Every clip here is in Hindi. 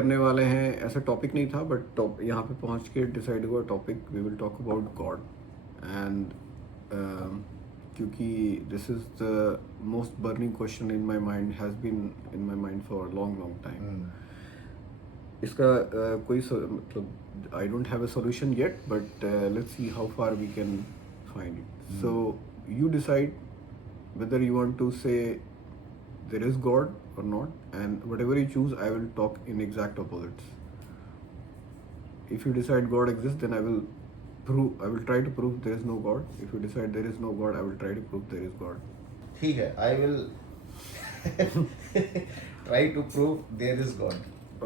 करने वाले हैं, ऐसा टॉपिक नहीं था, बट यहाँ पे पहुँच के डिसाइड हुआ topic we will talk about God. And क्योंकि this is the most burning question in my mind, has been in my mind for long long time. इसका कोई मतलब I don't have a solution yet, but let's see how far we can find it. So you decide whether you want to say there is God or not, and whatever you choose, I will talk in exact opposites. If you decide God exists, then I will try to prove there is no God. If you decide there is no God, I will try to prove there is God. ठीक है, I will try to prove there is God.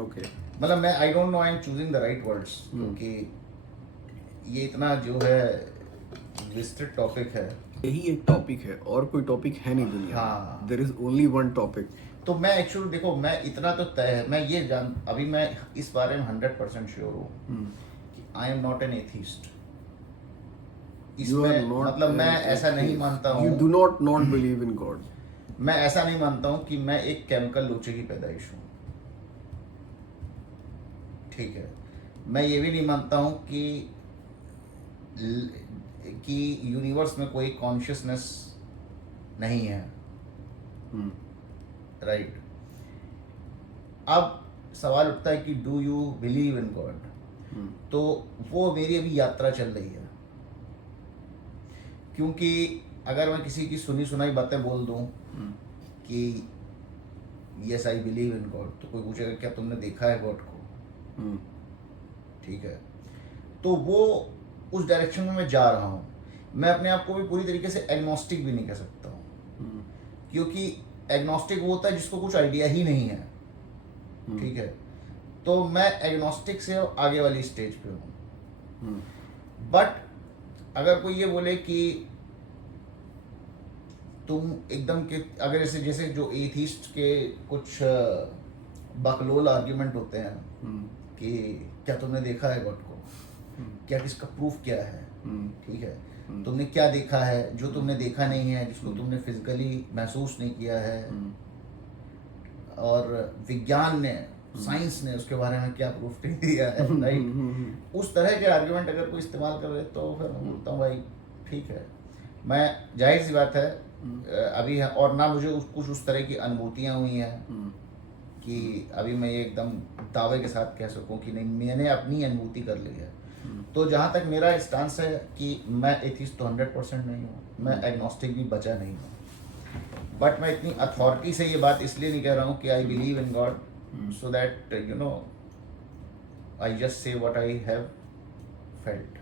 Okay. मतलब मैं I don't know I am choosing the right words, क्योंकि ये इतना जो है विस्तृत टॉपिक है. यही एक टॉपिक है, और कोई टॉपिक है नहीं दुनिया में. There is only one topic. तो मैं एक्चुअली देखो, मैं इतना तो तय है, मैं ये अभी मैं इस बारे में 100% श्योर हूँ कि I am not an atheist. इसमें मतलब मैं ऐसा नहीं मानता हूँ. You do not believe in God. मैं ऐसा नहीं मानता हूँ कि मैं एक केमिकल लोचे की पैदाइश हूँ. ठीक है, मैं ये भी नहीं मानता हूँ कि यूनिवर्स में कोई कॉन्शियसनेस नहीं है. राइट. अब सवाल उठता है कि do you believe in God. तो वो मेरी अभी यात्रा चल रही है, क्योंकि अगर मैं किसी की सुनी सुनाई बातें बोल दूं कि yes I believe in God, तो कोई पूछेगा क्या तुमने देखा है गॉड को. ठीक है, तो वो उस डायरेक्शन में मैं जा रहा हूँ. मैं अपने आप को भी पूरी तरीके से एग्नोस्टिक भी नहीं कह सकता हूँ, क्योंकि एग्नोस्टिक वो होता है जिसको कुछ आइडिया ही नहीं है. ठीक है, तो मैं एग्नोस्टिक से आगे वाली स्टेज पे हूँ. बट अगर कोई ये बोले कि तुम एकदम के अगर जैसे जो एथिस्ट के कुछ बकलोल आर्ग्यूमेंट होते हैं कि क्या तुमने देखा है गॉड को, क्या किसका प्रूफ क्या है. ठीक है, तुमने क्या देखा है जो तुमने देखा नहीं है, जिसको तुमने फिजिकली महसूस नहीं किया है, और विज्ञान ने साइंस ने उसके बारे में क्या प्रूफ नहीं दिया है. राइट. उस तरह के आर्गुमेंट अगर कोई इस्तेमाल कर रहे तो फिर मैं बोलता हूँ भाई ठीक है, मैं जाहिर सी बात है अभी है, और ना मुझे कुछ उस तरह की अनुभूतियाँ हुई हैं कि अभी मैं ये एकदम दावे के साथ कह सकूं कि नहीं मैंने अपनी अनुभूति कर ली है. तो जहाँ तक मेरा स्टांस है कि मैं एथिस्ट तो 100% नहीं हूँ, मैं एग्नोस्टिक भी बचा नहीं हूँ. बट मैं इतनी अथॉरिटी से ये बात इसलिए नहीं कह रहा हूँ कि I believe in God, so that you no I just say what I have felt.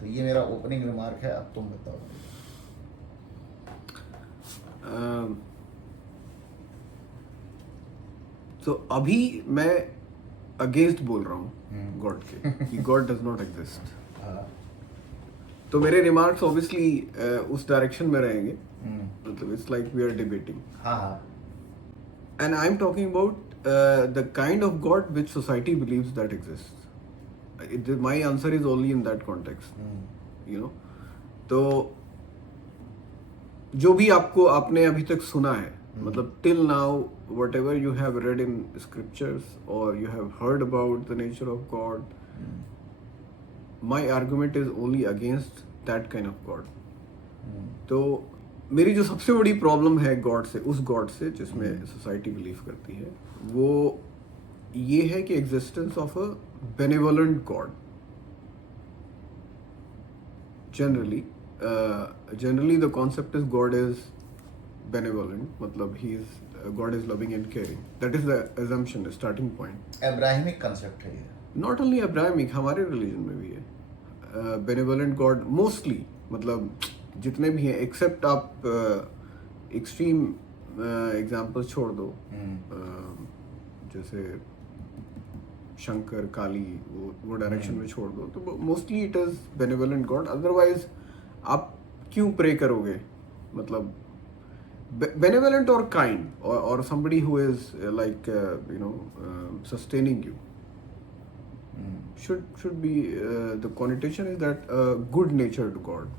तो ये मेरा ओपनिंग रिमार्क है. अब तुम बताओ. तो अभी मैं अगेंस्ट बोल रहा हूँ गॉड के कि गॉड डज नॉट एग्जिस्ट. तो मेरे रिमार्क्स ऑब्वियसली उस डायरेक्शन में रहेंगे. मतलब it's like we are debating. And I am talking about the kind of God which society believes that exist. My answer is only in that context, you know. तो जो भी आपने अभी तक सुना है, मतलब till now whatever you have read in scriptures or you have heard about the nature of God, my argument is only against that kind of God. तो मेरी जो सबसे बड़ी प्रॉब्लम है गॉड से, उस गॉड से जिसमें सोसाइटी बिलीव करती है, वो ये है कि existence of a benevolent God. Generally the concept is God is benevolent, मतलब God is loving and caring. That is the assumption, the starting point. Abrahamic concept है ये. Not only अब्राहमिक, हमारे रिलीजन में भी है benevolent God mostly. मतलब जितने भी हैं, एक्सेप्ट आप एक्सट्रीम एग्जाम्पल्स छोड़ दो, जैसे शंकर, काली, वो डायरेक्शन में छोड़ दो, तो mostly it is benevolent God. Otherwise आप क्यों प्रे करोगे? मतलब benevolent or kind or somebody who is like sustaining you should be the connotation is that good natured God.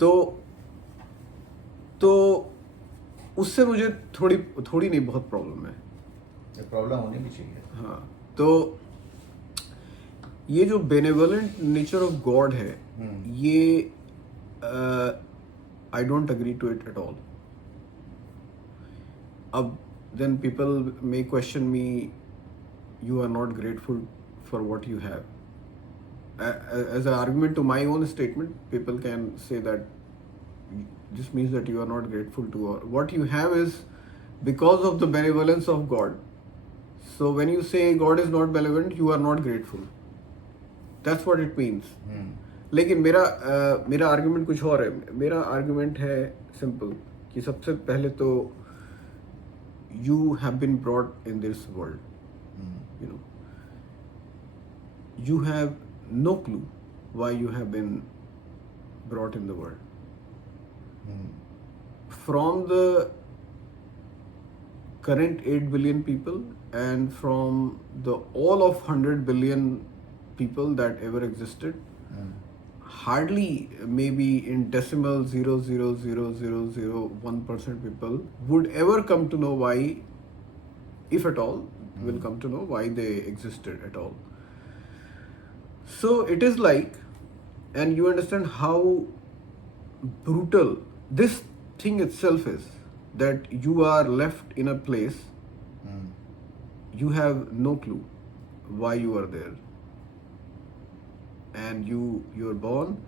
तो उससे मुझे थोड़ी नहीं बहुत प्रॉब्लम है. प्रॉब्लम होनी भी चाहिए। हाँ, तो ये जो बेनेवलेंट नेचर ऑफ गॉड है, ये I don't agree to it at all. अब then people may question me, you are not grateful for what you have. As an argument to my own statement, people can say that this means that you are not grateful to what you have is because of the benevolence of God. So when you say God is not benevolent, you are not grateful. That's what it means. लेकिन मेरा आर्गुमेंट कुछ और है. मेरा आर्गुमेंट है सिंपल कि सबसे पहले तो you have been brought in this world. You know, you have no clue why you have been brought in the world. From the current 8 billion people and from the all of 100 billion people that ever existed, hardly maybe in decimal 0.00001% people would ever come to know why, if at all, will come to know why they existed at all. So it is like, and you understand how brutal this thing itself is, that you are left in a place, you have no clue why you are there. And you're born,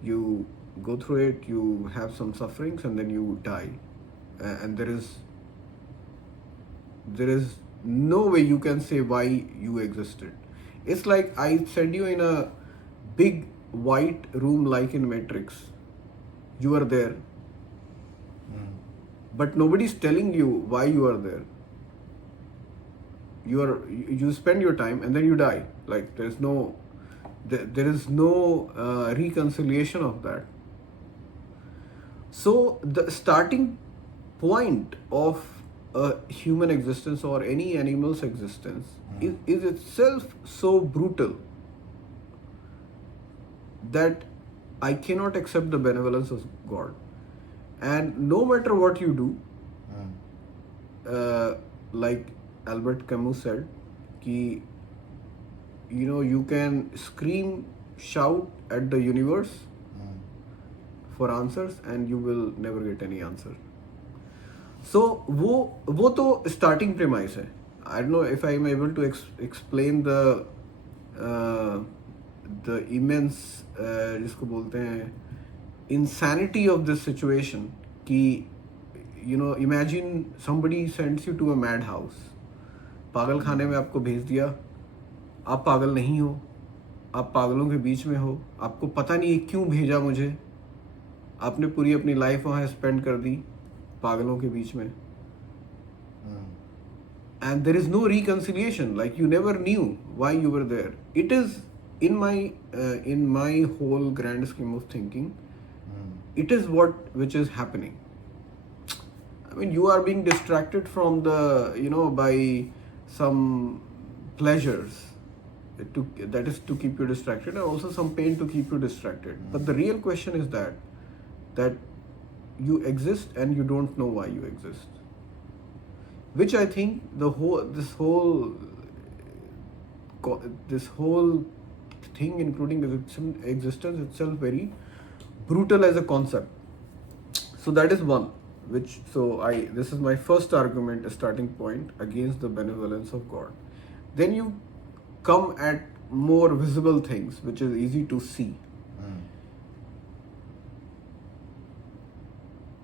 you go through it, you have some sufferings, and then you die. And there is no way you can say why you existed. It's like I send you in a big white room like in Matrix. You are there, but nobody's telling you why you are there. You spend your time and then you die. Like there is no reconciliation of that. So the starting point of a human existence or any animal's existence is itself so brutal that I cannot accept the benevolence of God. And no matter what you do, like Albert Camus said, ki you can scream, shout at the universe for answers and you will never get any answer. So वो तो starting premise है. I don't know if I am able to explain the immense जिसको बोलते हैं insanity of this situation. कि imagine somebody sends you to a madhouse. पागल खाने में आपको भेज दिया. आप पागल नहीं हो, आप पागलों के बीच में हो, आपको पता नहीं है क्यों भेजा मुझे, आपने पूरी अपनी लाइफ वहाँ स्पेंड कर दी पागलों के बीच में. And there is no reconciliation, like you never knew why you were there. It is in my whole grand scheme of thinking, it is which is happening. I mean, you are being distracted from the by some pleasures. That is to keep you distracted, and also some pain to keep you distracted. But the real question is that you exist and you don't know why you exist. Which I think this whole thing, including existence itself, very brutal as a concept. So that is one. This is my first argument, a starting point against the benevolence of God. Then you come at more visible things, which is easy to see.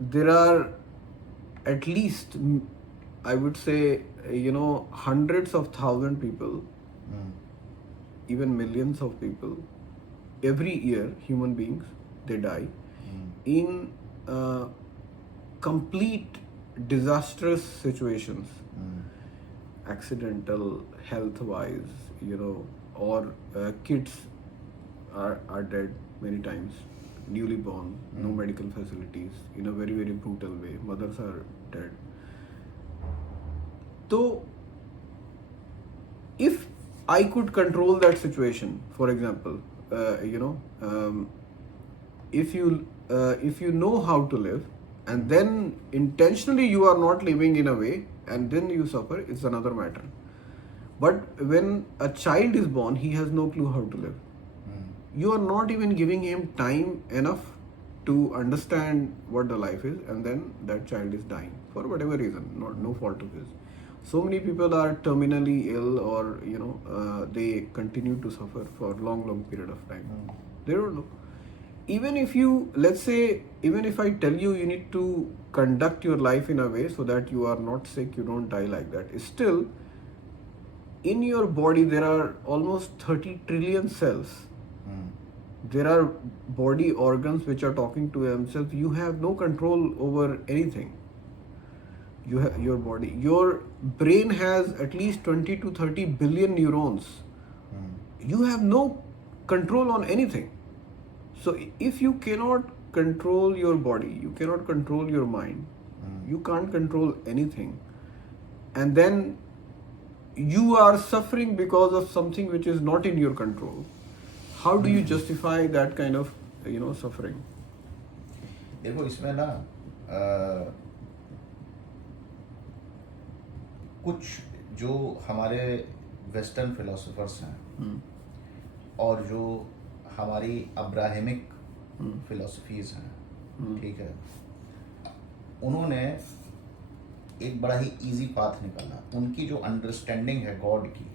There are at least, I would say, hundreds of thousand people, even millions of people, every year, human beings, they die in complete disastrous situations, accidental, health-wise, or kids are dead many times, newly born, no medical facilities, in a very, very brutal way. Mothers are dead. So, if I could control that situation, for example, if you know how to live, and then intentionally you are not living in a way and then you suffer, it's another matter. But when a child is born, he has no clue how to live. You are not even giving him time enough to understand what the life is, and then that child is dying for whatever reason, no fault of his. So many people are terminally ill, or they continue to suffer for long period of time. They don't know. Even if you, let's say, even if I tell you need to conduct your life in a way so that you are not sick, you don't die like that, still in your body there are almost 30 trillion cells. There are body organs which are talking to themselves. You have no control over anything. You have your body. Your brain has at least 20 to 30 billion neurons. You have no control on anything. So if you cannot control your body, you cannot control your mind, you can't control anything, and then you are suffering because of something which is not in your control, how do you justify that kind of suffering? देखो इसमें ना कुछ जो हमारे वेस्टर्न फिलोसोफर्स हैं और जो हमारी अब्राहमिक फिलोसफीज हैं, ठीक है, उन्होंने एक बड़ा ही इजी पाथ निकाला. उनकी जो अंडरस्टैंडिंग है गॉड की,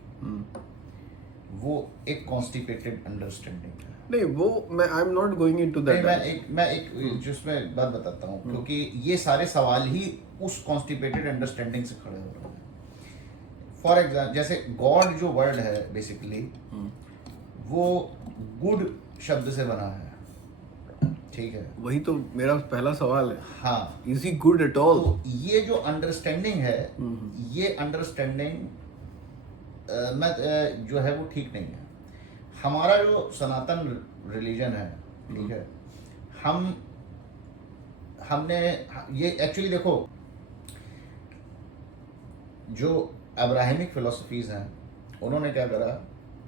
वो एक कॉन्स्टिपेटेड अंडरस्टैंडिंग है. नहीं, वो I am not going into that. मैं एक जिसमें बात बताता हूँ, क्योंकि ये सारे सवाल ही उस कॉन्स्टिपेटेड अंडरस्टैंडिंग से खड़े हो रहे हैं. फॉर एग्जाम्पल, जैसे गॉड जो वर्ड है बेसिकली वो गुड शब्द से बना है, ठीक है. वही तो मेरा पहला सवाल है. हाँ, is he good at all? तो ये जो अंडरस्टैंडिंग है, ये अंडरस्टैंडिंग जो है वो ठीक नहीं है. हमारा जो सनातन रिलीजन है, ठीक है, हमने ये एक्चुअली देखो, जो अब्राहमिक फिलोसफीज हैं उन्होंने क्या करा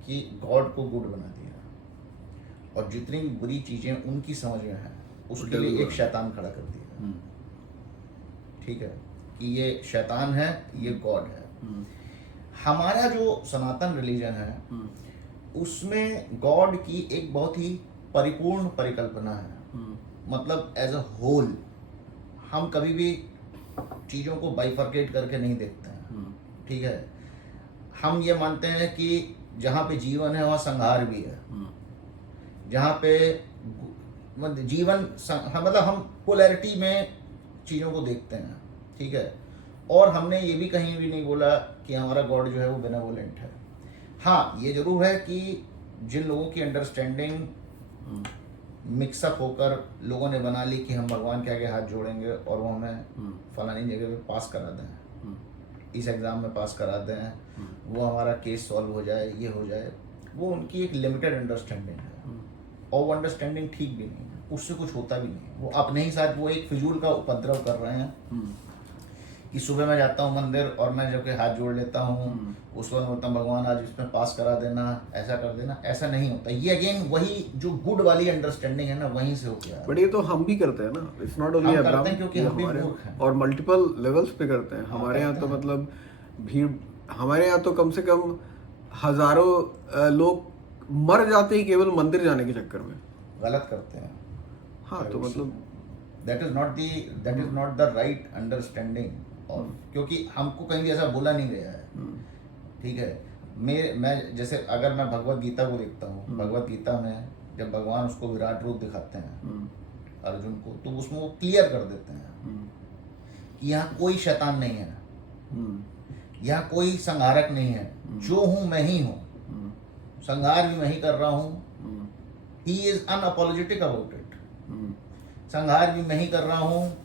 कि गॉड को गुड बना दिया, और जितनी भी बुरी चीजें उनकी समझ में है उसके लिए एक शैतान खड़ा कर दिया, ठीक है, कि ये शैतान है, ये गॉड है. हमारा जो सनातन रिलीजन है उसमें गॉड की एक बहुत ही परिपूर्ण परिकल्पना है. मतलब एज अ होल हम कभी भी चीज़ों को बाइफर्केट करके नहीं देखते हैं, ठीक है. हम ये मानते हैं कि जहाँ पे जीवन है वहाँ संहार भी है, जहाँ पे जीवन मतलब हम पोलैरिटी में चीज़ों को देखते हैं, ठीक है. और हमने ये भी कहीं भी नहीं बोला कि हमारा गॉड जो है वो बेनेवोलेंट है. हाँ, ये जरूर है कि जिन लोगों की अंडरस्टैंडिंग मिक्सअप होकर लोगों ने बना ली कि हम भगवान के आगे हाथ जोड़ेंगे और वो हमें फलानी जगह पे पास करा दें, इस एग्ज़ाम में पास करा दें, वो हमारा केस सॉल्व हो जाए, ये हो जाए, वो उनकी एक लिमिटेड अंडरस्टैंडिंग है. और वो अंडरस्टैंडिंग ठीक भी नहीं है, उससे कुछ होता भी नहीं है. वो अपने ही साथ वो एक फिजूल का उपद्रव कर रहे हैं कि सुबह मैं जाता हूँ मंदिर और मैं जब के हाथ जोड़ लेता हूँ, उस वक्त बोलता हूँ भगवान आज इसमें पास करा देना, ऐसा कर देना. ऐसा नहीं होता. ये अगेन वही जो गुड वाली अंडरस्टैंडिंग है ना, वहीं से हो गया. बट ये तो हम भी करते हैं ना, इट्स नॉट ओनली अब्राहम, क्योंकि हम भी मूर्ख हैं और मल्टीपल लेवल्स पे करते हैं. हमारे यहाँ तो मतलब भीड़, हमारे यहाँ तो कम से कम हजारों लोग मर जाते ही केवल मंदिर जाने के चक्कर में. गलत करते हैं. हाँ, तो मतलब that is not the right understanding. और क्योंकि हमको कहीं भी ऐसा बोला नहीं गया है, ठीक है. मैं जैसे अगर मैं भगवत गीता को देखता हूँ, भगवत गीता में जब भगवान उसको विराट रूप दिखाते हैं अर्जुन को, तो उसमें वो क्लियर कर देते हैं कि यहाँ कोई शैतान नहीं है, यहाँ कोई संहारक नहीं है, जो हूँ मैं ही हूँ, संहार भी मैं ही कर रहा हूँ. He is unapologetic about it. संहार भी मैं ही कर रहा हूँ.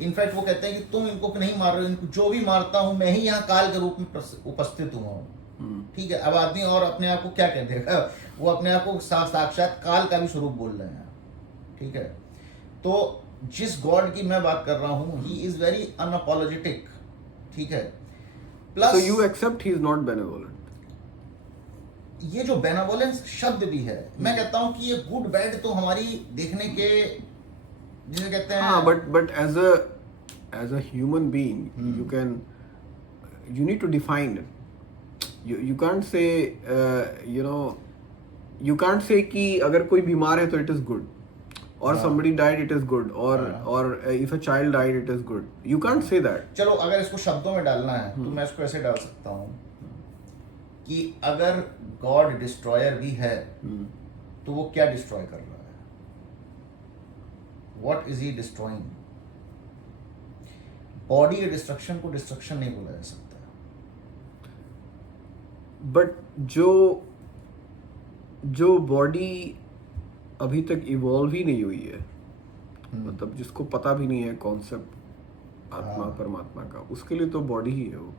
इनफैक्ट वो कहते हैं कि तुम इनको नहीं मार रहे हो, इनको जो भी मारता हूँ मैं ही यहाँ काल के रूप में उपस्थित हुआ हूँ, ठीक है. अब आदमी और अपने आप को क्या कह देगा, वो अपने आप को साक्षात काल का भी स्वरूप बोल रहे हैं, ठीक है. तो जिस गॉड की मैं बात कर रहा हूँ, ही इज वेरी अनअपोलोजेटिक, ठीक है. Plus you accept he is not benevolent. ये जो बेनेवोलेंस शब्द भी है, मैं कहता हूँ कि ये गुड बैड तो हमारी देखने के जिसे कहते हैं. हाँ, but as a human being you can you need to define it. You can't say you know, you can't say कि अगर कोई बीमार है तो it is good, or somebody died it is good, or if a child died it is good. You can't say that. चलो अगर इसको शब्दों में डालना है तो मैं इसको ऐसे डाल सकता हूँ कि अगर गॉड डिस्ट्रॉयर भी है तो वो क्या डिस्ट्रॉय कर रहा है? What is he destroying? Body के डिस्ट्रक्शन को डिस्ट्रक्शन नहीं बोला जा सकता। बट जो बॉडी अभी तक इवॉल्व ही नहीं हुई है, मतलब जिसको पता भी नहीं है कॉन्सेप्ट आत्मा परमात्मा का, उसके लिए तो बॉडी ही है वो।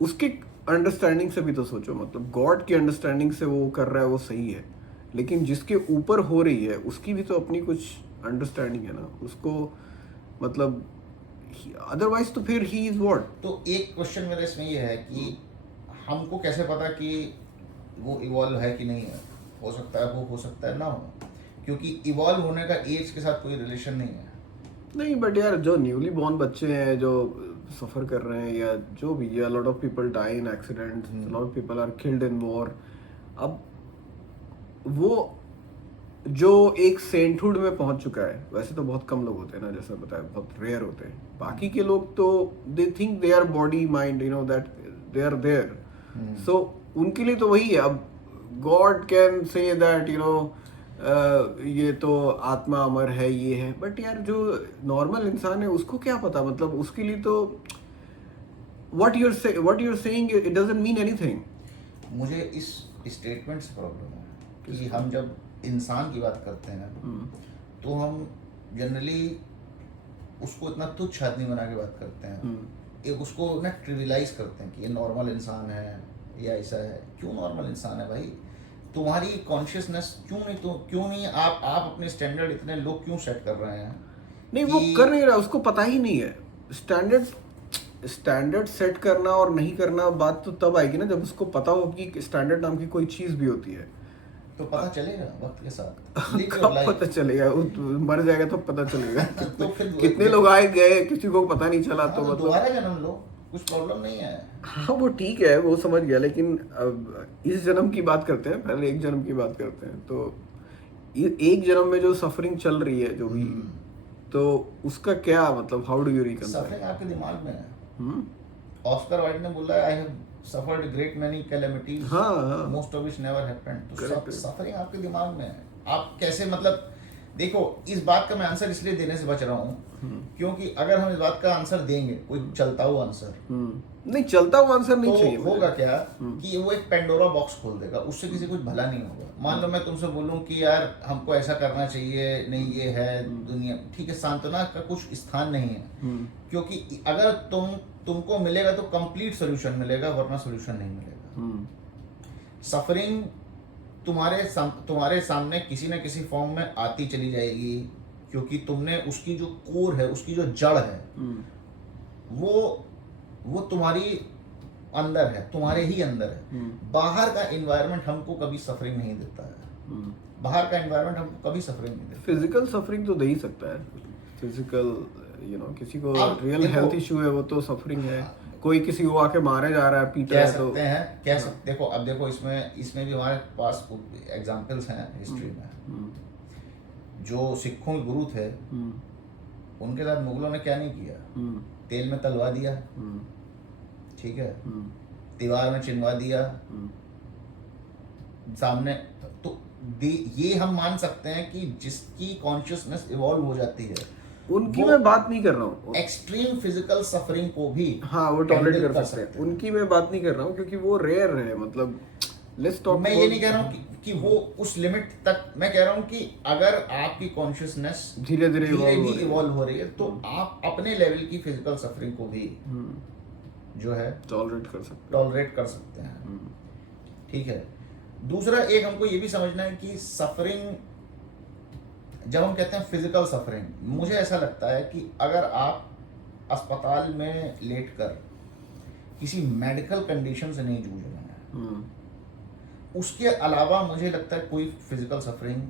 उसके अंडरस्टैंडिंग से भी तो सोचो, मतलब गॉड की अंडरस्टैंडिंग से वो कर रहा है वो सही है, लेकिन जिसके ऊपर हो रही है उसकी भी तो अपनी कुछ अंडरस्टैंडिंग है ना उसको, मतलब अदरवाइज तो फिर ही इज व्हाट। तो एक क्वेश्चन मेरा इसमें ये है कि हमको कैसे पता कि वो इवॉल्व है कि नहीं है? हो सकता है वो, हो सकता है ना हो, क्योंकि इवॉल्व होने का एज के साथ कोई रिलेशन नहीं है। नहीं बट यार जो न्यूली बॉर्न बच्चे हैं जो सफर कर रहे हैं या जो भी, या lot of people die in accidents, lot of people are killed in war, अब वो जो एक सेंटहुड में पहुंच चुका है, वैसे तो बहुत कम लोग होते हैं ना, जैसा बताया बहुत रेयर होते हैं, बाकी के लोग तो they think they are body mind, you know that they are there, so उनके लिए तो वही है। अब God can say that you know ये तो आत्मा अमर है, ये है, बट यार जो नॉर्मल इंसान है उसको क्या पता, मतलब उसके लिए तो what you are saying it doesn't mean anything. मुझे इस स्टेटमेंट से प्रॉब्लम है कि हम जब इंसान की बात करते हैं तो हम जनरली उसको इतना तुच्छ आदमी बना के बात करते हैं, एक उसको ना ट्रिविलाइज करते हैं कि ये नॉर्मल इंसान है या ऐसा है। क्यों नॉर्मल इंसान है भाई? तुम्हारी कॉन्शियसनेस क्यों नहीं आप अपने स्टैंडर्ड इतने लोग क्यों सेट कर रहे हैं? नहीं वो कर नहीं रहा, उसको पता ही नहीं है। स्टैंडर्ड सेट करना और नहीं करना बात तो तब आएगी ना जब उसको पता हो कि स्टैंडर्ड नाम की कोई चीज भी होती है। तो पता चलेगा वक्त के साथ। कब पता चलेगा? वो मर जाएगा तो पता चलेगा। तो फिर कितने लोग आए गए, किसी को पता नहीं चला, तो मतलब दोबारा जन्म लो, कुछ प्रॉब्लम नहीं है। हाँ वो ठीक है, वो समझ गया, लेकिन अब इस जन्म की बात करते हैं, पहले एक जन्म की बात करते हैं। तो एक जन्म में जो सफरिंग चल रही है जो भी, तो उसका क्या मतलब, how do you reconcile? Suffering आपके दिमाग में है। ऑस्कर वाइल्ड ने बोला I have suffered great many calamities, most of which never happened। तो सफरिंग आपके दिमाग में है। आप कैसे, मतलब देखो, इस बात का मैं आंसर इसलिए देने से बच रहा हूँ क्योंकि अगर हम इस बात का आंसर देंगे, कोई चलता हुआ आंसर, नहीं चलता हुआ आंसर नहीं तो चाहिए, होगा क्या कि वो एक पेंडोरा बॉक्स खोल देगा, उससे किसी कुछ भला नहीं होगा। मान लो मैं तुमसे बोलूं कि यार हमको ऐसा करना चाहिए, नहीं ये है दुनिया, ठीक है, सांत्वना का कुछ स्थान नहीं है, क्योंकि अगर तुमको मिलेगा तो कंप्लीट सोल्यूशन मिलेगा, वरना सोल्यूशन नहीं मिलेगा। सफरिंग तुम्हारे सामने किसी न किसी फॉर्म में आती चली जाएगी, क्योंकि तुमने उसकी जो कोर है, उसकी जो जड़ है, वो तुम्हारी अंदर है, तुम्हारे ही अंदर है। बाहर का एनवायरनमेंट हमको कभी सफरिंग नहीं देता है। बाहर का एनवायरनमेंट हमको कभी सफरिंग नहीं देता। फिजिकल सफरिंग तो दे ही सकता है, फिजिकल यू नो, किसी को रियल हेल्थ इशू है वो तो सफरिंग है। कोई किसी को आके मारे जा रहा है, पीट रहा है, तो कह सकते देखो, अब देखो इसमें भी हमारे पास एग्जांपल्स हैं हिस्ट्री में। जो सिखों के गुरु थे, उनके साथ मुगलों ने क्या नहीं किया? तेल में तलवा दिया, ठीक है, दीवार में चिनवा दिया सामने। तो ये हम मान सकते हैं कि जिसकी कॉन्शियसनेस इवॉल्व हो जाती है, उनकी मैं बात नहीं कर रहा हूँ, एक्सट्रीम फिजिकल सफरिंग को भी हाँ वो टॉलरेट कर सकते हैं, उनकी मैं बात नहीं कर रहा हूँ क्योंकि वो रेयर है। मतलब लेट्स टॉक, मैं ये नहीं कह रहा हूँ कि वो उस लिमिट तक, मैं कह रहा हूँ कि अगर आपकी कॉन्शियसनेस धीरे धीरे भी इवॉल्व हो रही है, तो आप अपने लेवल की फिजिकल सफरिंग को भी जो है टॉलरेट कर सकते हैं, ठीक है। दूसरा एक हमको ये भी समझना है कि सफरिंग, जब हम कहते हैं फिजिकल सफरिंग, मुझे ऐसा लगता है कि अगर आप अस्पताल में लेटकर किसी मेडिकल कंडीशन से नहीं जूझ रहे हैं, उसके अलावा मुझे लगता है कोई फिजिकल सफरिंग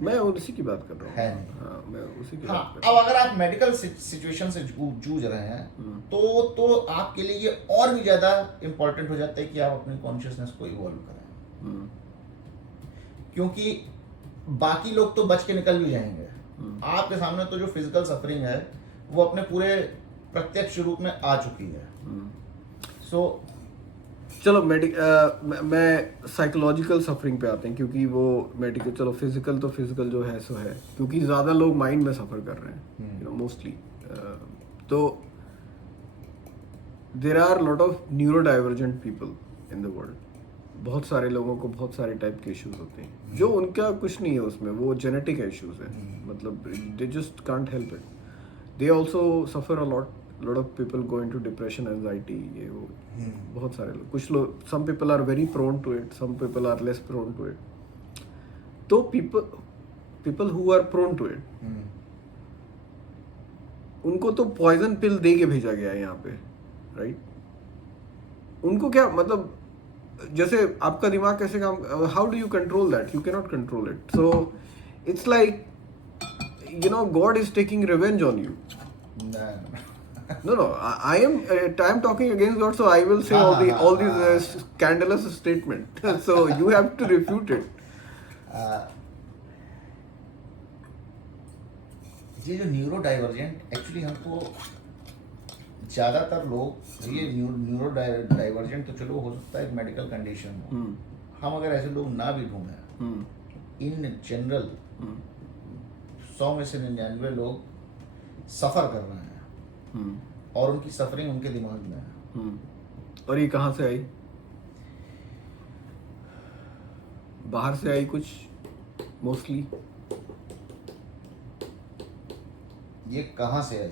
मैं उसी की बात कर रहा हूँ। है नहीं। हाँ, मैं उसी की हाँ, बात कर रहा अब अगर आप मेडिकल सिचुएशन से जूझ रहे हैं तो आपके लिए ये और भी ज़्यादा इम्पोर्टेंट हो जाता है कि आप अपनी कॉन्शियसनेस को इवॉल्व करें, हूँ। क्योंकि बाकी लोग तो बच के निकल भी जाएंगे, आपके सामने तो जो फिजिकल सफरिंग है वो अपने पूरे प्रत्यक्ष रूप में आ चुकी है। सो चलो मैं साइकोलॉजिकल सफरिंग पे आते हैं, क्योंकि वो मेडिकल, चलो फिजिकल तो फिजिकल जो है सो है, क्योंकि ज़्यादा लोग माइंड में सफ़र कर रहे हैं, यू नो, मोस्टली। तो there are lot of neurodivergent people in the world. बहुत सारे लोगों को बहुत सारे टाइप के इश्यूज होते हैं जो उनका कुछ नहीं है उसमें, वो जेनेटिक इश्यूज है, मतलब they just can't help it. They also suffer a lot of people go into depression, anxiety, ये वो, बहुत सारे लोग, कुछ लोग, some people are very prone to it, some people are less prone to it. तो people who are prone to it, उनको तो पॉइजन पिल दे के भेजा गया है यहाँ पे, राइट? उनको क्या मतलब, जैसे आपका दिमाग कैसे काम, how do you control that? You can not control it. So it's like, you know, God is taking revenge on you. No, I am talking against God, so I will say all these scandalous statement. So you have to refute it. ये जो न्यूरो डाइवर्जेंट, एक्चुअली हमको ज़्यादातर लोग, ये न्यूरो डाइवर्जेंट तो चलो हो सकता है एक मेडिकल कंडीशन हो, हम अगर ऐसे लोग ना भी ढूंढें, इन जनरल 100 में से 99 लोग सफ़र कर रहे हैं और उनकी सफरिंग उनके दिमाग में है। और ये कहाँ से आई? बाहर से आई कुछ, मोस्टली। ये कहाँ से आई?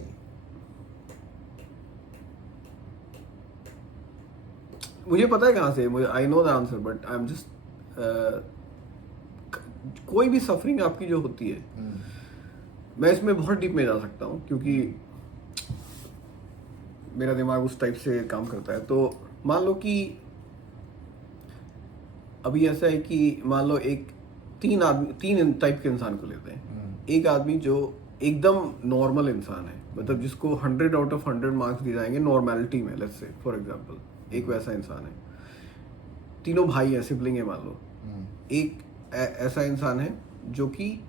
मुझे पता है कहाँ से, मुझे I know the answer, but I am just, कोई भी सफरिंग आपकी जो होती है, मैं इसमें बहुत डीप में जा सकता हूँ क्योंकि मेरा दिमाग उस टाइप से काम करता है। तो मान लो कि अभी ऐसा है कि मान लो तीन टाइप के इंसान को लेते हैं। एक आदमी जो एकदम नॉर्मल इंसान है, मतलब जिसको 100 आउट ऑफ 100 मार्क्स दिए जाएंगे नॉर्मेलिटी में, लेट्स से फॉर एग्जांपल, एक वैसा इंसान है। तीनों भाई है, सिबलिंग है मान लो। एक ऐसा इंसान है जो कि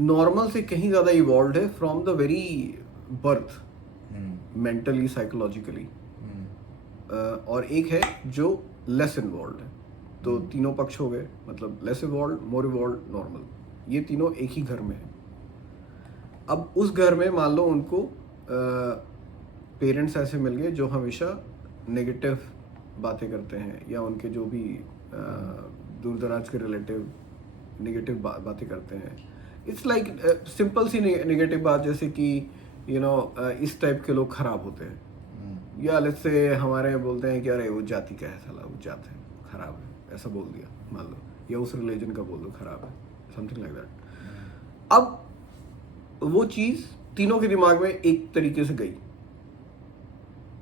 नॉर्मल से कहीं ज़्यादा इवॉल्व है from the very birth, mentally, psychologically. और एक है जो लेस इन्वॉल्व है। तो तीनों पक्ष हो गए, मतलब लेस इवॉल्व, मोर इवॉल्व, नॉर्मल। ये तीनों एक ही घर में है। अब उस घर में मान लो उनको पेरेंट्स ऐसे मिल गए जो हमेशा नेगेटिव बातें करते हैं, या उनके जो भी दूर दराज के रिलेटिव नेगेटिव बातें करते हैं। It's like simple see negative बात, जैसे कि यू नो इस टाइप के लोग खराब होते हैं, या लेट्स से हमारे बोलते हैं कि अरे वो जाति का है, साला वो जात है, खराब है, ऐसा बोल दिया मान लो, या उस रिलीजन का बोल दो खराब है, समथिंग लाइक दैट। अब वो चीज़ तीनों के दिमाग में एक तरीके से गई,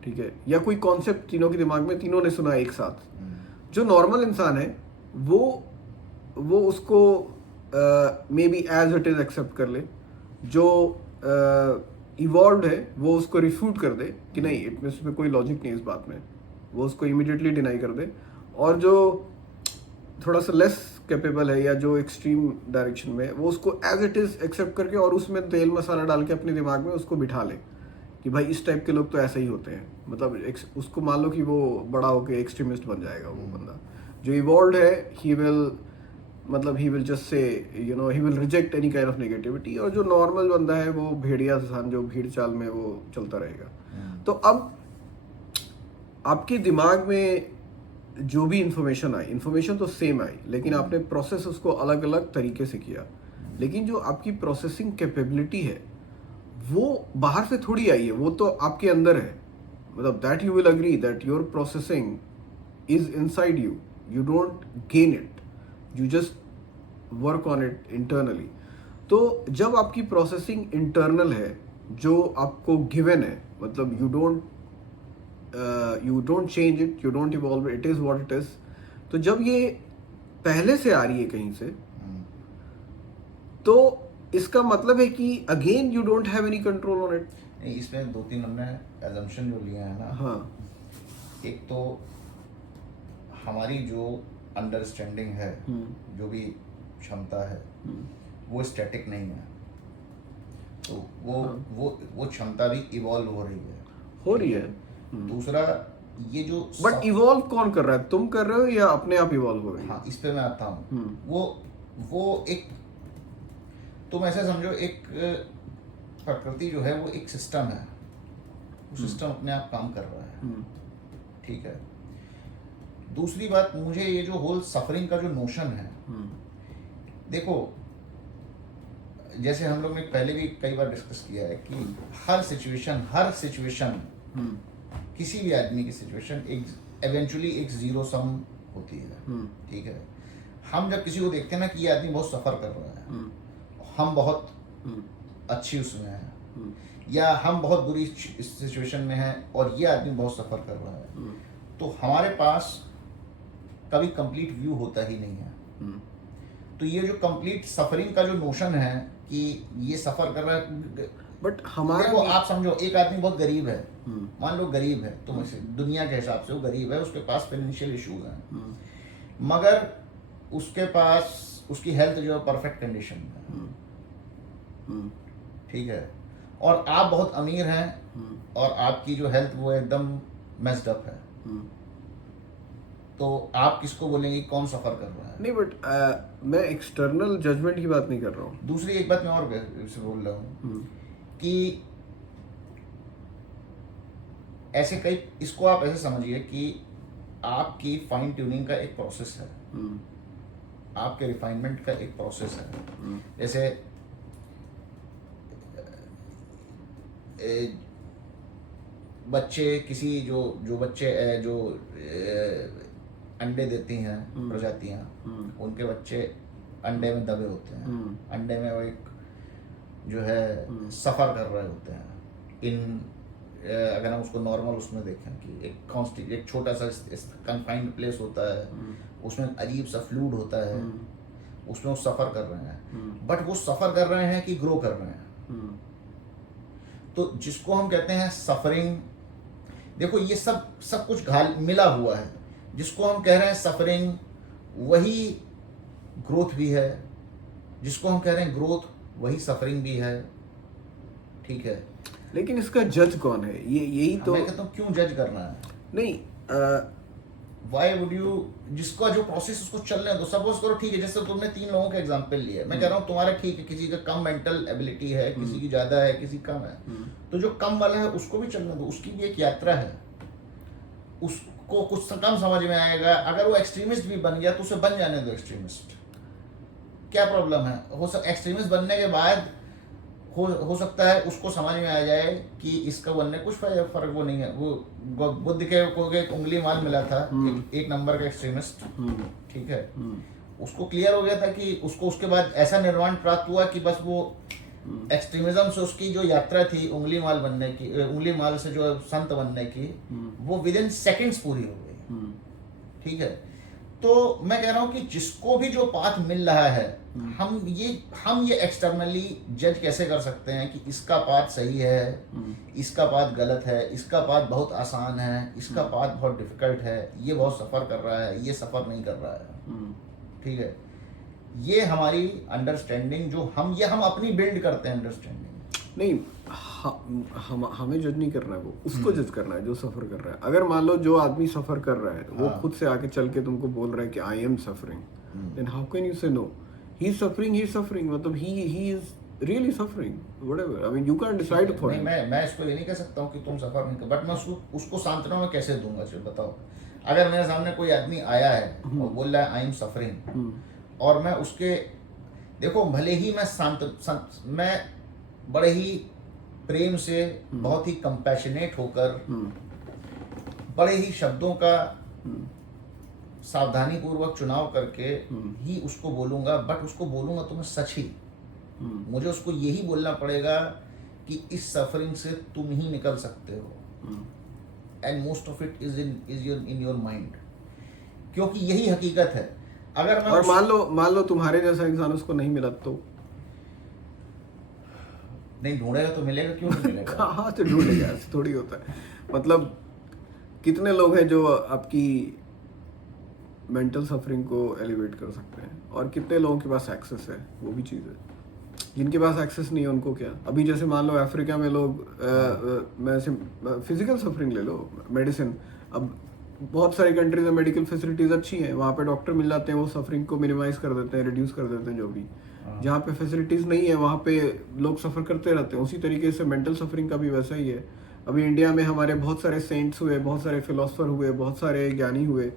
ठीक है, या कोई कॉन्सेप्ट तीनों के दिमाग में, तीनों ने सुना एक साथ। जो नॉर्मल इंसान है वो उसको maybe as it is accept कर ले, जो इवॉल्व है वो उसको रिफ्यूट कर दे कि नहीं, इसमें कोई लॉजिक नहीं इस बात में, वो उसको इमीडिएटली डिनाई कर दे। और जो थोड़ा सा लेस कैपेबल है या जो एक्सट्रीम डायरेक्शन में है, वो उसको एज इट इज एक्सेप्ट करके और उसमें तेल मसाला डाल के अपने दिमाग में उसको बिठा ले कि भाई इस टाइप के लोग तो ऐसे ही होते हैं। मतलब उसको मान लो कि वो बड़ा होके एक्सट्रीमिस्ट बन जाएगा वो बंदा। जो इवॉल्व है he will just say you know he will reject any kind of negativity. और जो नॉर्मल बंदा है वो भेड़िया इंसान जो भीड़ चाल में वो चलता रहेगा। तो अब आपके दिमाग में जो भी इंफॉर्मेशन आई, इंफॉर्मेशन तो सेम आई, लेकिन आपने प्रोसेस उसको अलग अलग तरीके से किया। लेकिन जो आपकी प्रोसेसिंग कैपेबिलिटी है वो बाहर से थोड़ी आई है, वो तो आपके अंदर है। मतलब that you will agree that your processing is inside you, you don't gain it, you just work on it internally. तो जब आपकी प्रोसेसिंग इंटरनल है, जो आपको गिवन है, मतलब you don't change it, you don't evolve, it is what it is. तो जब ये पहले से आ रही है कहीं से, तो इसका मतलब है कि again you don't have any control on it. नहीं, इसमें 2-3 हमने एजम्पशन जो लिए हैं ना, हाँ। एक तो हमारी जो अंडरस्टैंडिंग है, जो भी क्षमता है, वो स्टैटिक नहीं है। तो वो क्षमता भी इवॉल्व हो रही है। दूसरा, ये जो बट इवॉल्व कौन कर रहा है, तुम कर रहे हो या अपने आप इवॉल्व हो रही है? हाँ, इस पे मैं आता हूँ। वो एक, तुम ऐसे समझो, एक प्रकृति जो है वो एक सिस्टम है, वो सिस्टम अपने आप काम कर रहा है, ठीक है। दूसरी बात, मुझे ये जो होल सफरिंग का जो नोशन है, देखो, जैसे हम लोग ने पहले भी कई बार डिस्कस किया है कि हर सिचुएशन किसी भी आदमी की सिचुएशन एक एवेंचुअली एक जीरो सम होती है, ठीक है। हम जब किसी को देखते हैं ना कि ये आदमी बहुत सफ़र कर रहा है, हम बहुत अच्छी उसमें हैं, या हम बहुत बुरी सिचुएशन में हैं और ये आदमी बहुत सफ़र कर रहा है, तो हमारे पास कभी कंप्लीट व्यू होता ही नहीं है। तो ये जो कंप्लीट सफरिंग का जो नोशन है कि ये सफ़र कर रहा है, बट हमारा, देखो आप समझो, एक आदमी बहुत गरीब है, मान लो गरीब है, तो दुनिया के हिसाब से वो गरीब है, उसके पास फाइनेंशियल इश्यूज हैं, मगर उसके पास उसकी हेल्थ जो है परफेक्ट कंडीशन में है, ठीक है। और आप बहुत अमीर हैं और आपकी जो हेल्थ वो एकदम मेस्ड अप है, तो आप किसको बोलेंगे कौन सफ़र कर रहा है? नहीं, बट मैं एक्सटर्नल जजमेंट की बात नहीं कर रहा हूँ। दूसरी एक बात मैं और से बोल रहा हूँ कि ऐसे कई, इसको आप ऐसे समझिए कि आपकी फाइन ट्यूनिंग का एक प्रोसेस है, आपके रिफाइनमेंट का एक प्रोसेस है। जैसे बच्चे, किसी जो बच्चे जो अंडे देती हैं प्रजातियां, उनके बच्चे अंडे में दबे होते हैं, अंडे में वो एक जो है सफ़र कर रहे होते हैं। अगर हम उसको नॉर्मल उसमें देखें कि एक छोटा सा कन्फाइंड प्लेस होता है, उसमें अजीब सा फ्लूइड होता है, उसमें वो सफ़र कर रहे हैं, बट वो सफ़र कर रहे हैं कि ग्रो कर रहे हैं। तो जिसको हम कहते हैं सफरिंग, देखो ये सब कुछ मिला हुआ है। जिसको हम कह रहे हैं सफरिंग, वही ग्रोथ भी है, जिसको हम कह रहे हैं ग्रोथ, वही सफरिंग भी है, ठीक है। लेकिन इसका जज कौन है? ये यही तो मैं कहता हूँ, क्यों जज करना है? नहीं, वाई वुड यू, जिसका जो प्रोसेस उसको चलने दो। सपोज करो, ठीक है, जैसे तुमने 3 लोगों का एग्जांपल लिया, मैं कह रहा हूँ तुम्हारा ठीक है, किसी का कम मेंटल एबिलिटी है, किसी की ज्यादा है, किसी कम है, तो जो कम वाला है उसको भी चलने दो, उसकी भी एक यात्रा है, उसको कुछ कम समझ में आएगा। अगर वो एक्सट्रीमिस्ट भी बन गया तो उसे बन जाने दो एक्सट्रीमिस्ट, क्या प्रॉब्लम है? एक्सट्रीमिस्ट बनने के बाद हो सकता है उसको समझ में आ जाए कि इसका बनने कुछ फर्क वो नहीं है। वो बुद्ध के को एक उंगली माल मिला था, एक नंबर का एक्सट्रीमिस्ट, ठीक है, उसको क्लियर हो गया था कि उसको उसके बाद ऐसा निर्वाण प्राप्त हुआ कि बस वो एक्सट्रीमिज्म से उसकी जो यात्रा थी उंगली माल बनने की, उंगली माल से जो संत बनने की, वो विद इन सेकेंड्स पूरी हो गई, ठीक है। तो मैं कह रहा हूँ कि जिसको भी जो पाथ मिल रहा है, हम ये एक्सटर्नली जज कैसे कर सकते हैं कि इसका पाथ सही है, इसका पाथ गलत है, इसका पाथ बहुत आसान है, इसका पाथ बहुत डिफिकल्ट है, ये बहुत सफ़र कर रहा है, ये सफ़र नहीं कर रहा है, ठीक है। ये हमारी अंडरस्टैंडिंग जो हम अपनी बिल्ड करते हैं अंडरस्टैंडिंग। नहीं, हमें जज नहीं करना है, वो उसको जज करना है जो सफर कर रहा है। अगर मान लो जो आदमी सफर कर रहा है वो खुद से आके चल के तुमको बोल रहा है कि I am suffering, then how can you say no he is suffering, मतलब he is really suffering, whatever, I mean you can decide for him. मैं इसको ये नहीं कह सकता हूँ कि तुम सफर नहीं कर, बट मैं उसको सांत्वना में कैसे दूंगा? चलो बताओ, अगर मेरे सामने कोई आदमी आया है और बोल रहा है आई एम सफरिंग, और मैं उसके, देखो भले ही मैं बड़े ही प्रेम से, बहुत ही कंपैशनेट होकर, बड़े ही शब्दों का सावधानी पूर्वक चुनाव करके ही उसको बोलूंगा, बट उसको बोलूंगा तो मैं सच ही, मुझे उसको यही बोलना पड़ेगा कि इस सफरिंग से तुम ही निकल सकते हो, and most of it is in your mind, क्योंकि यही हकीकत है। अगर मैं और मान लो तुम्हारे जैसा इंसान उसको नहीं मिला, तो नहीं ढूंढेगा तो मिलेगा, क्यों नहीं मिलेगा? कहाँ से ढूंढेगा, ऐसे थोड़ी होता है। मतलब कितने लोग हैं जो आपकी मेंटल सफरिंग को एलिवेट कर सकते हैं, और कितने लोगों के पास एक्सेस है, वो भी चीज़ है। जिनके पास एक्सेस नहीं है उनको क्या। अभी जैसे मान लो अफ्रीका में लोग मैं फिजिकल सफरिंग ले लो, मेडिसिन, अब बहुत सारी कंट्रीज में मेडिकल फैसिलिटीज अच्छी हैं, वहाँ पे डॉक्टर मिल जाते हैं, वो सफरिंग को मिनिमाइज कर देते हैं, रिड्यूस कर देते हैं जो भी। जहाँ पे फैसिलिटीज नहीं है वहाँ पे लोग सफ़र करते रहते हैं। उसी तरीके से मेंटल सफरिंग का भी वैसा ही है। अभी इंडिया में हमारे बहुत सारे सेंट्स हुए, बहुत सारे फिलोसफर हुए, बहुत सारे ज्ञानी हुए,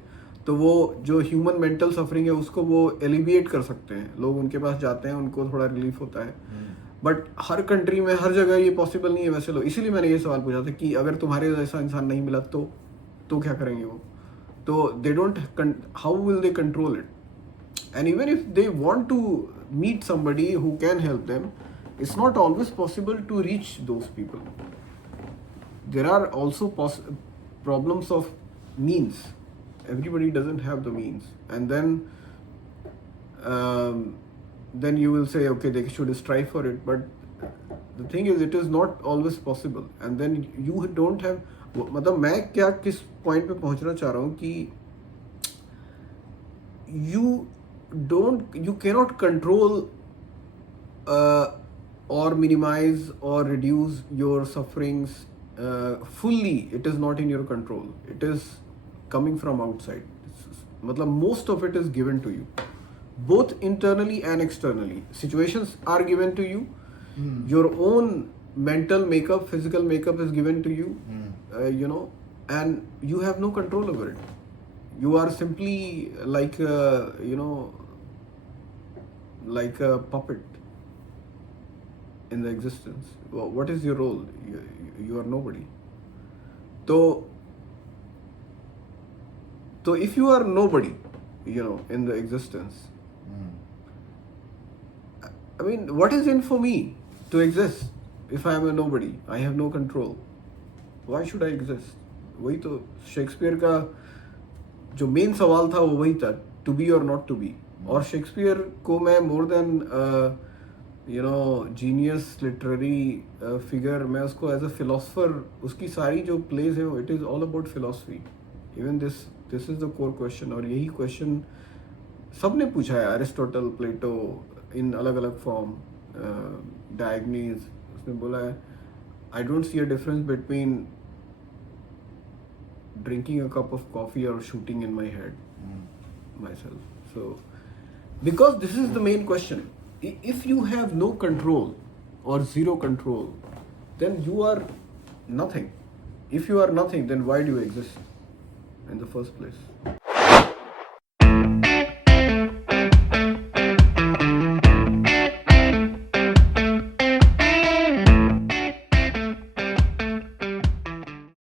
तो वो जो ह्यूमन मेंटल सफरिंग है उसको वो एलिविएट कर सकते हैं। लोग उनके पास जाते हैं, उनको थोड़ा रिलीफ होता है। बट हर कंट्री में हर जगह ये पॉसिबल नहीं है वैसे लोग। इसीलिए मैंने ये सवाल पूछा था कि अगर तुम्हारे जैसा इंसान नहीं मिला तो क्या करेंगे वो। तो they don't, how will they control it? And even if they want to meet somebody who can help them, it's not always possible to reach those people. There are also problems of means. Everybody doesn't have the means, and then you will say, okay, they should strive for it. But the thing is, it is not always possible. And then you don't have, मतलब मैं क्या किस पॉइंट पे पहुंचना चाह रहा हूँ कि you cannot control or minimize or reduce your sufferings fully. It is not in your control. It is coming from outside. मतलब most of it is given to you, both internally and externally. Situations are given to you. Your own mental makeup, physical makeup is given to you. And you have no control over it. You are simply like like a puppet in the existence. What is your role? You are nobody. So if you are nobody, in the existence, I mean, what is in for me to exist if I am a nobody? I have no control. Why should I exist? वही तो शेक्सपियर का जो मेन सवाल था वो वही था, टू बी और नॉट टू बी। और शेक्सपियर को मैं more than genius literary figure, मैं उसको एज अ फिलोसफर, उसकी सारी जो प्लेज है it is all about philosophy. Even this is the core question. और यही क्वेश्चन सब ने पूछा है, एरिस्टोटल, प्लेटो, इन अलग अलग फॉर्म, डायग्नीज, उसने बोला है I don't see a difference between drinking a cup of coffee or shooting in my head myself. So because this is the main question, if you have no control or zero control, then you are nothing. If you are nothing, then why do you exist in the first place?